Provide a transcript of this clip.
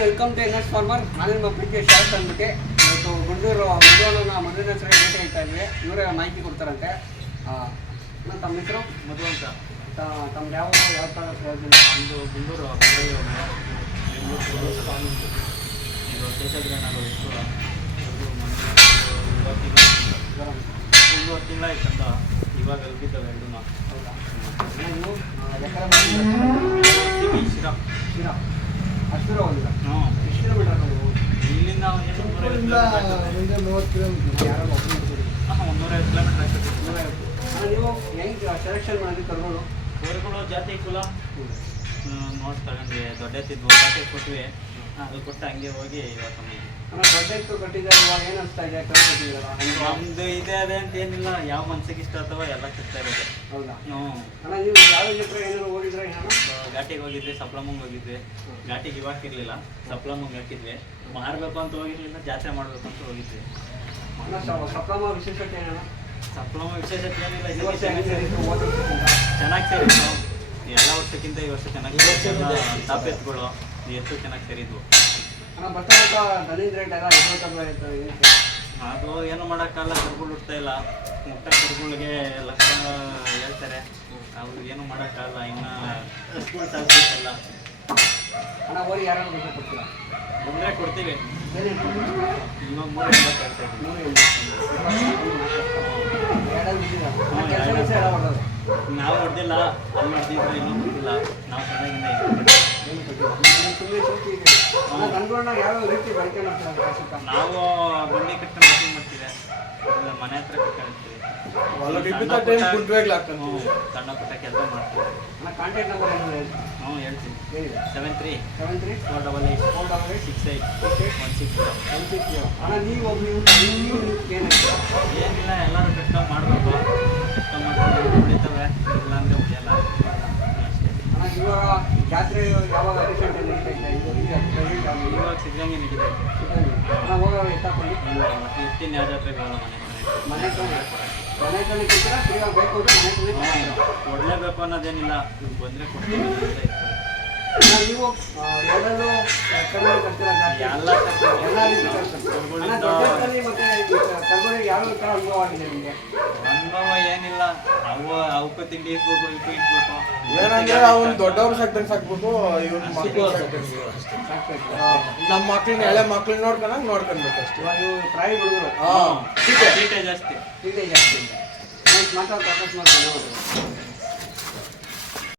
Welcome to N farmer ನಾನು ನಿಮ್ಮ ಪ್ರೀತಿಯ ಶಾರ್ಟ್ ಅಂದ್ಬಿಟ್ಟು ಇವತ್ತು ಗುಂಡೂರು ಮದುವಣ್ಣನ ಮದುವೆ ಹೆಸರು ಭೇಟಿ ಹೇಳ್ತಾ ಇದ್ವಿ. ಇವರೇ ಮಾಹಿತಿ ಕೊಡ್ತಾರಂತೆ. ನನ್ನ ತಮ್ಮ ಹೆಸರು? ಮಧು ಅಂತ. ತಮ್ದು ಯಾವ ಯಾವ ಥರ ಪ್ರಯೋಜನ ಒಂದು ಗುಂಡೂರು ಬೆಂಗಳೂರು ಇದು ನಾನು ಎಷ್ಟು ಒಂದೂವರೆ ತಿಂಗಳಾಯ್ತಂತ ಇವಾಗ ಎರಡೂ ಹೌದಾ? ನೀವು ಆ, ಎಕರೆ ಶಿರಾ ಶಿರಾ ಅಷ್ಟು ದೂರ ಹೋಗಿಲ್ಲ ಹ್ಞೂ ಎಷ್ಟು ಕಿಲೋಮೀಟರ್ ಇಲ್ಲಿಂದ ಮುಂದೆ ಮೂವತ್ತು ಕಿಲೋಮೀಟರ್. ಯಾರೋ. ಹಾಂ ಒಂದು ನೂರೈವತ್ತು ಕಿಲೋಮೀಟರ್ ಆಗ್ತದೆ. ನೂರೈವತ್ತು. ನೀವು ಹೆಂಗೆ ಸೆಲೆಕ್ಷನ್ ಮಾಡಿದ್ರಿ ಕರ್ಗಳು ಊರುಗಳು ಜಾತಿ ಕುಲ. ನೋಡ್ಸ್ ತಗೊಂಡ್ವಿ. ದೊಡ್ಡ ಎತ್ತಿದ್ವು ಜಾತಿ ಕೊಟ್ವಿ. ಅದು ಕೊಟ್ಟು ಹಂಗೆ ಹೋಗಿ ಇವಾಗ ಕಟ್ಟಿದ್ದಾರೆ ಇವಾಗ ಏನು ಅನಿಸ್ತಾ ಇದೆ? ನಮ್ದು ಇದೆ ಅದೇ ಅಂತ ಏನಿಲ್ಲ ಯಾವ ಮನ್ಸಿಗೆ ಇಷ್ಟ ಅಥವಾ ಎಲ್ಲ ಸಿಗ್ತಾ ಇರೋದು. ಹೌದಾ? ಹ್ಞೂ. ಅಣ್ಣ ನೀವು ಯಾವ ಹತ್ರ ಏನಾದ್ರು ಹೋಗಿದ್ರೆ ಅಣ್ಣ ಘಾಟಿಗೆ ಹೋಗಿದ್ವಿ ಸಪ್ಲಮಂಗ್ ಹೋಗಿದ್ವಿ. ಘಾಟಿಗೆ ಇವಾಗ ಇರಲಿಲ್ಲ ಸಪ್ಲಮಂಗ್ ಹಾಕಿದ್ವಿ. ಮಾರಬೇಕು ಅಂತ ಹೋಗಿರ್ಲಿಲ್ಲ ಜಾತ್ರೆ ಮಾಡಬೇಕು ಅಂತ ಹೋಗಿದ್ವಿ. ಸಪ್ಲಮ ವಿಶೇಷತೆ ಏನಣ್ಣ ಸಪ್ಲಮ ವಿಶೇಷತೆ ಏನಿಲ್ಲ ಈ ವರ್ಷ? ಚೆನ್ನಾಗಿ ಸೇರಿತ್ತು? ಎಲ್ಲ ವರ್ಷಕ್ಕಿಂತ ಈ ವರ್ಷ ಚೆನ್ನಾಗಿ ಟಾಪ್ ಎತ್ತು ಚೆನ್ನಾಗಿ ಸೇರಿದ್ವು? ಅದು ಏನು ಮಾಡೋಕ್ಕಲ್ಲ ಕರುಗಳು ಹುಡ್ತಾ ಇಲ್ಲ. ಮುಟ್ಟ ಕರುಗಳಿಗೆ ಲಕ್ಷ ಹೇಳ್ತಾರೆ. ಅವ್ರು ಏನು ಮಾಡೋಕ್ಕಾಗಲ್ಲ ಇನ್ನು ಕೊಡ್ತೀರಾ? ಬಂದರೆ ಕೊಡ್ತೀವಿ. ಇವಾಗ ಮೂರು ಎಂಬತ್ತು ಹೇಳ್ತಾ ಇದ್ದೀವಿ? ನಾವು ಹೊಡೆದಿಲ್ಲ ಅಲ್ಲಿ ಹೊಡೆದಿದ್ರೆ ಇನ್ನೂ ಗೊತ್ತಿಲ್ಲ ನಾವು ಚೆನ್ನಾಗಿಂದ ಏನು ಏನು ಕೊಟ್ಟಿಲ್ಲ. ನೀವು ಸುಮ್ನೆ ಸೂಚಿ ಇದೆ. ಅಣ್ಣ, ದನಗಳನ್ನ ಯಾವ್ಯಾವ ರೀತಿ ಬಳಕೆ ಮಾಡ್ತಾರೆ ಕೆಲಸಕ್ಕೆ? ನಾವು ಬಂಡಿ ಕಟ್ಕೊಂಡು ಮೀಟಿಂಗ್ ಇಲ್ಲ ಮನೆ ಹತ್ರ ಕಟ್ಕೊಂಡಿರ್ತೀವಿ. ಹೊಲ ಸಣ್ಣ ಪುಟ್ಟ- ಕೆಲಸ ಮಾಡ್ತೀವಿ. ಕಾಂಟ್ಯಾಕ್ಟ್ ನಂಬರ್ ಏನು ಹೇಳಿ. ಹ್ಞೂ ಹೇಳ್ತೀನಿ. ಹೇಳಿ. Seven three seven three four double eight four double eight six eight six eight one six one six ಅಣ್ಣ ನೀವು ಒಬ್ಬ ನೀವು ನೀವು ಏನಾಯ್ತು ಏನಿಲ್ಲ ಎಲ್ಲರೂ ಕಷ್ಟ ಮಾಡಬೇಕು ಕಷ್ಟ ಮಾಡ್ಕೊಂಡು ಉಳಿತವೆ ಇಲ್ಲಾಂದ್ರೆ ಉಳಿಯಲ್ಲ ಅಷ್ಟೇ ಅಣ್ಣ ಇವಾಗ ಜಾತ್ರೆ ಯಾವಾಗ ರೀಸೆಂಟ್ ನಡೀತಾ ಇದೆ ಇದು ಈಗ present ಆಗಿ ಇವಾಗ ಸಿದ್ಧಗಂಗೆ ನಡೀತೈತೆ ಅಣ್ಣ ಹೋಗೋ ಎತ್ತಾಕೊಂಡು ಇಲ್ಲ ಇತ್ತಿನ ಯಾವ ಜಾತ್ರೆಗೆ ಹೋಗಲ್ಲ ಮನೆ ಮನೆ ಕಡೆ ಮನೆ ಕಡೆ ಕೊಡ್ತೀರಾ ಫ್ರೀ ಬೇಕು ಅಂದ್ರೆ ಮನೆ ಕೊಡ್ತೀರಾ? ಕೊಡಲೇಬೇಕು ಅನ್ನೋದೇನಿಲ್ಲ ಬಂದ್ರೆ. ಅಣ್ಣ ನೀವು ಆ, ಎಲ್ಲೆಲ್ಲೂ ಕಡಿಮೆ ಕಟ್ತೀರಾ ಜಾಸ್ತಿ ಎಲ್ಲ ತರ್ತೀವಿ. ಎಲ್ಲ ರೀತಿ ಕಟ್ತೀರಾ? ಅಣ್ಣ ದೊಡ್ಡ ಎತ್ತಲ್ಲಿ ಮತ್ತೆ ಕರ್ಗೋಳಿಗೆ ಯಾವ ಥರ ಅನುಭವ ನಿಮಗೆ? ಅನುಭವ ಏನಿಲ್ಲ. ಅವು ಅವಕ್ಕೂ ತಿಂಡಿ ಇಕ್ಬೇಕು ಇವಕ್ಕೂ ಇಕ್ಬೇಕು ಏನಂದ್ರೆ ಅವ್ನು ದೊಡ್ಡವ್ರು ಸೆಕ್ಟರ್ ಸಾಕ್ಬೇಕು ಇವ್ರ. ಸಾಕ್ಬೇಕು ನಮ್ಮ ಮಕ್ಳನ್ನ ಎಳೆ ಮಕ್ಳನ್ನ ನೋಡ್ಕೊಂಡಂಗ್ ನೋಡ್ಕೊಳ್ಬೇಕು ಅಷ್ಟೇ. ಇವಾಗ ಇವು ಪ್ರಾಯ ಹುಡುಗರು. ಹಾ. ಜಾಸ್ತಿ. ಇದೆ ಜಾಸ್ತಿ. ಮಾತಾಡ್ತಾ ಅಕಸ್ಮಾತ್